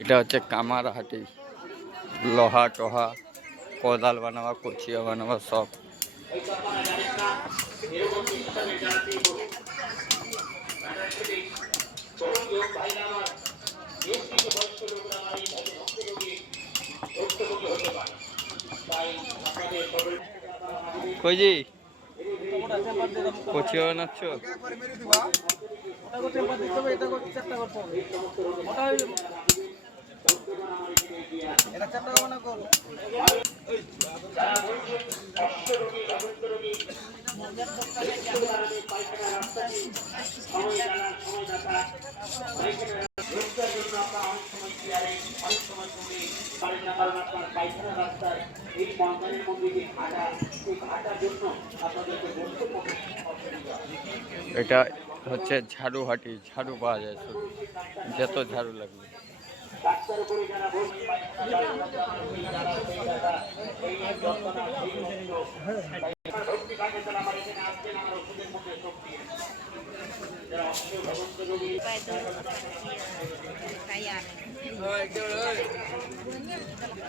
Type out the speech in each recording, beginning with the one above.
এটা হচ্ছে কামারহাটি। লোহা টোহা, কোদাল বানাবা, কুচিয়া বানাবা সব। কইজি কুচিয়া বানাচ্ছ? এটা হচ্ছে ঝাড়ুহাটি, ঝাড়ু পাওয়া যায় শুধু, যত ঝাড়ু লাগবে।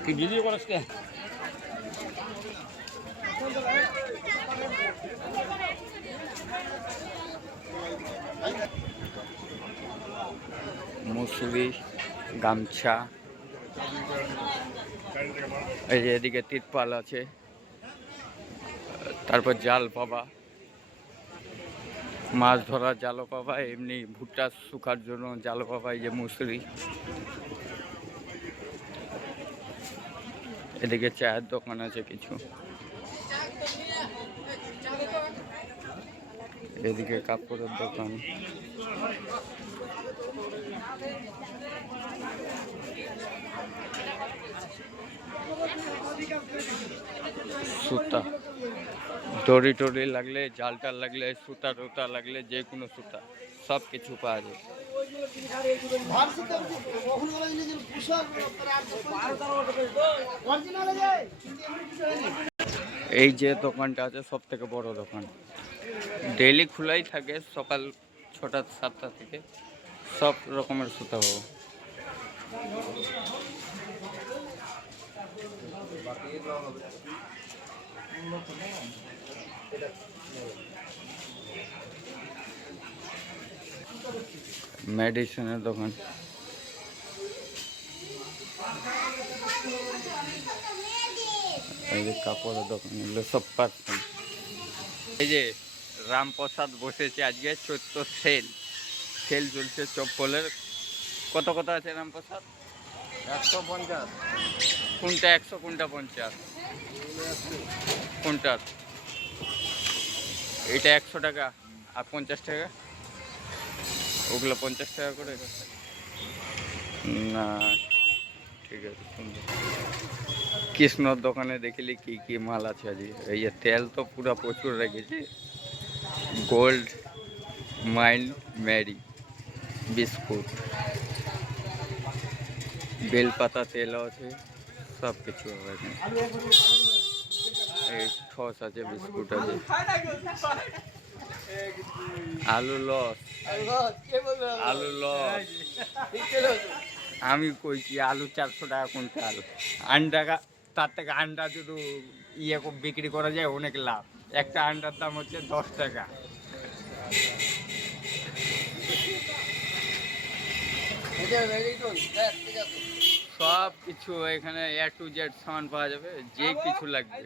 কি ভিডিও করছ কে? মুসুরি, গামছা, এই যে এদিকে তিরপাল আছে, তারপর জাল পাবা, মাছ ধরার জালও পাবা, এমনি ভুট্টা শুকার জন্য জাল পাবা। এই যে মুসুরি, এদিকে চায়ের দোকান আছে কিছু, এদিকে কাপড়ের দোকান, সুতা, দড়ি টড়ি লাগলে, জাল টাল লাগলে, সুতা টুতা লাগলে, যে কোনো সুতা সব কিছু পাওয়া যায়। এই যে দোকানটা আছে সব থেকে বড় দোকান, ডেইলি খোলাই থাকে সকাল 6টা 7টা থেকে, সব রকমের সুতা পাবো। মেডিসিনের দোকান, এই যে কাপড়ের দোকান, এগুলো সব পাচ্ছেন। এই যে রামপ্রসাদ বসেছে আজকে চৈত্র সেল চলছে চপ্পলের। কত কত আছে রামপ্রসাদ? 150। কোনটা 100, কোনটা 50? কোনটা? এটা 100 টাকা আর 50 টাকা, ওগুলো 50 টাকা করে না। ঠিক আছে, সুন্দর। কৃষ্ণর দোকানে দেখিলি কি কি মাল আছে আজকে। এই যে তেল তো পুরো প্রচুর রেখেছে, গোল্ড, মাইন্ড, ম্যারি, বিস্কুট, বেলপাতা তেলও আছে, সব কিছু হবে এখানে। এই ঠস আছে, বিস্কুট আছে, আলু লস, আলু লস। আমি কইছি আলু 400 টাকা কুইন্টাল, আন্ডা তার থেকে আন্ডা যদি বিক্রি করা যায় অনেক লাভ। একটা আন্ডার দাম হচ্ছে 10 টাকা। সব কিছু এখানে A to Z সামান পাওয়া যাবে, যে কিছু লাগবে।